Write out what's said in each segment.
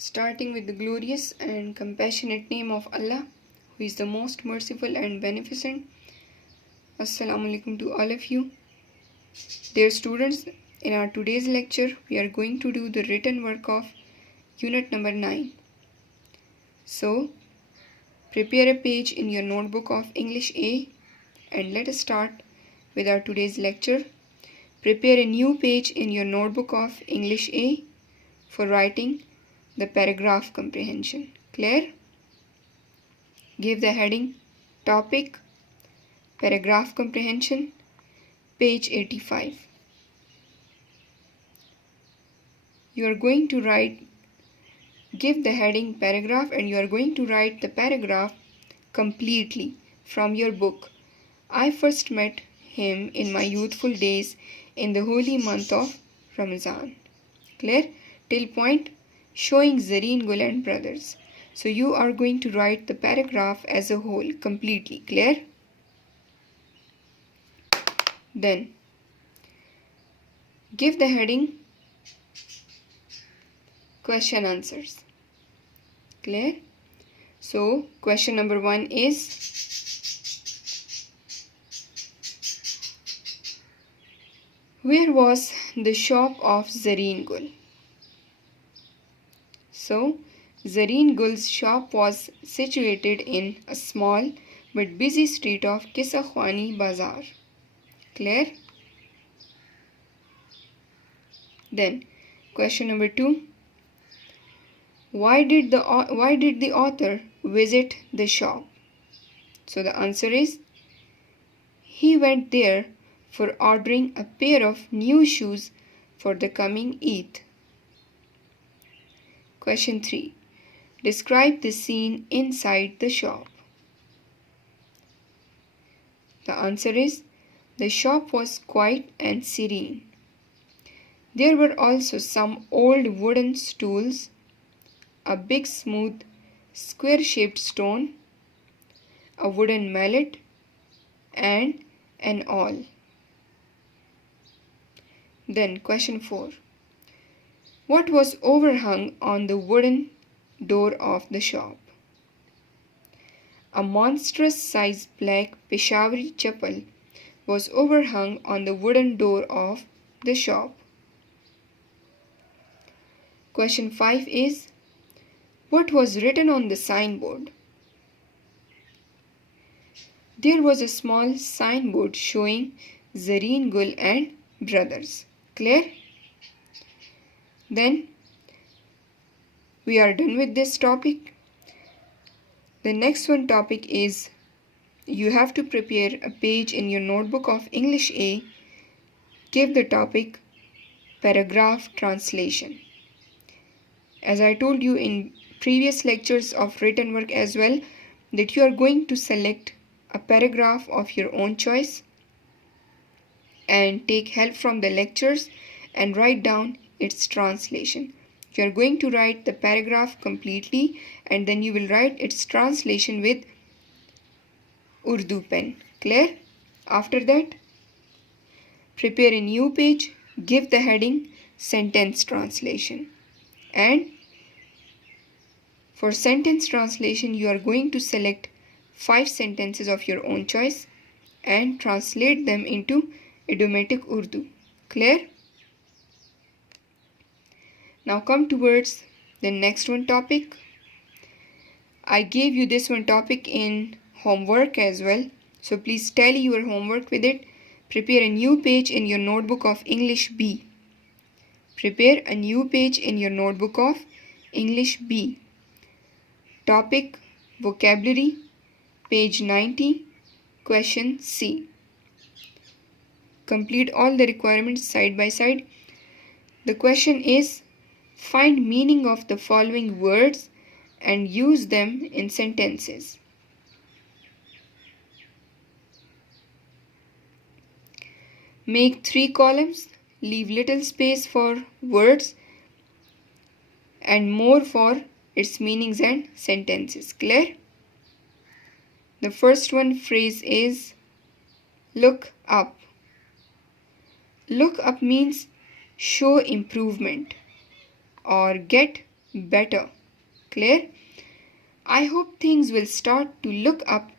Starting with the glorious and compassionate name of Allah, who is the most merciful and beneficent. Assalamu alaikum to all of you. Dear students, in our today's lecture, we are going to do the written work of unit number 9. So, prepare a page in your notebook of English A and let us start with our today's lecture. Prepare a new page in your notebook of English A for writing the paragraph comprehension. Clear? Give the heading Topic Paragraph Comprehension, page 85. You are going to give the heading paragraph, and you are going to write the paragraph completely from your book. I first met him in my youthful days in the holy month of Ramadan. Clear? Till point showing Zareen Gul and brothers. So you are going to write the paragraph as a whole completely. Clear? Then give the heading question answers. Clear? So question number 1 is, where was the shop of Zareen Gul? So, Zareen Gul's shop was situated in a small but busy street of Kissa Khwani Bazaar. Clear? Then, question number 2. Why did the author visit the shop? So the answer is, he went there for ordering a pair of new shoes for the coming Eid. Question 3. Describe the scene inside the shop. The answer is, the shop was quiet and serene. There were also some old wooden stools, a big smooth square-shaped stone, a wooden mallet, and an awl. Then question 4. What was overhung on the wooden door of the shop? A monstrous-sized black Peshawari chappal was overhung on the wooden door of the shop. Question 5 is, what was written on the signboard? There was a small signboard showing Zareen Gul and brothers. Clear? Then we are done with this topic. The next one topic is, you have to prepare a page in your notebook of English A. Give the topic paragraph translation. As I told you in previous lectures of written work as well, that you are going to select a paragraph of your own choice and take help from the lectures and write down its translation. You are going to write the paragraph completely and then you will write its translation with Urdu pen. Clear? After that, prepare a new page, give the heading sentence translation. And for sentence translation, you are going to select 5 sentences of your own choice and translate them into idiomatic Urdu. Clear? Now come towards the next one topic. I gave you this one topic in homework as well. So please tally your homework with it. Prepare a new page in your notebook of English B. Prepare a new page in your notebook of English B. Topic Vocabulary, page 90, question C. Complete all the requirements side by side. The question is, find meaning of the following words and use them in sentences. Make 3 columns, leave little space for words and more for its meanings and sentences. Clear? The first one phrase is look up. Look up means show improvement or get better. Clear? I hope things will start to look up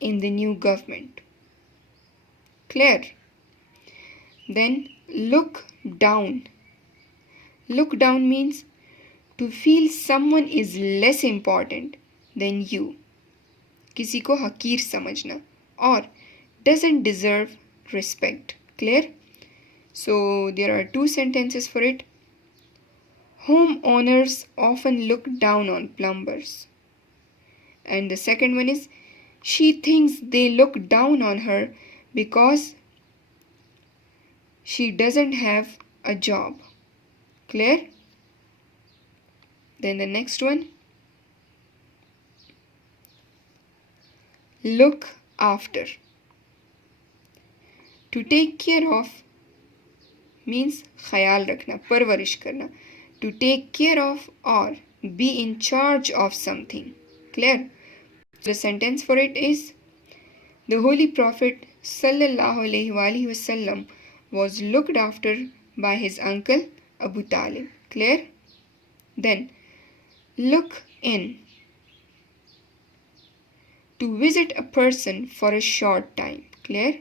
in the new government. Clear? Then look down. Look down means to feel someone is less important than you. किसी को हकीर समझना or doesn't deserve respect. Clear? So there are two sentences for it. Homeowners often look down on plumbers. And the second one is, she thinks they look down on her because she doesn't have a job. Clear? Then the next one. Look after. To take care of means ख्याल रखना, परवरिश करना. To take care of or be in charge of something. Clear? The sentence for it is, the Holy Prophet sallallahu alaihi wasallam was looked after by his uncle Abu Talib. Clear? Then look in. To visit a person for a short time. Clear?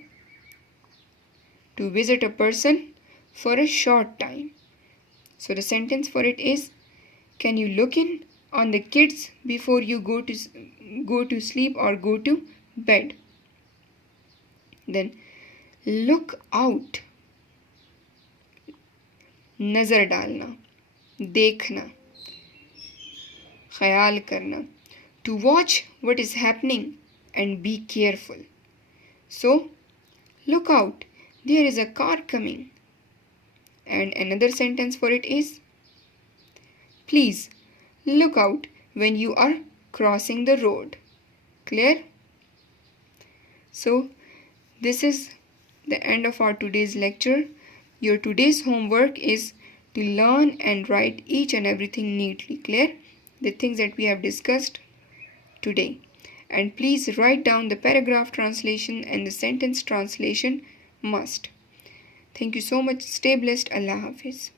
To visit a person for a short time. So the sentence for it is, can you look in on the kids before you go to sleep or go to bed? Then look out. नजर डालना, देखना, ख्याल करना. To watch what is happening and be careful. So, look out, there is a car coming. And another sentence for it is, please look out when you are crossing the road. Clear? So, this is the end of our today's lecture. Your today's homework is to learn and write each and everything neatly. Clear? The things that we have discussed today. And please write down the paragraph translation and the sentence translation must. Thank you so much. Stay blessed. Allah Hafiz.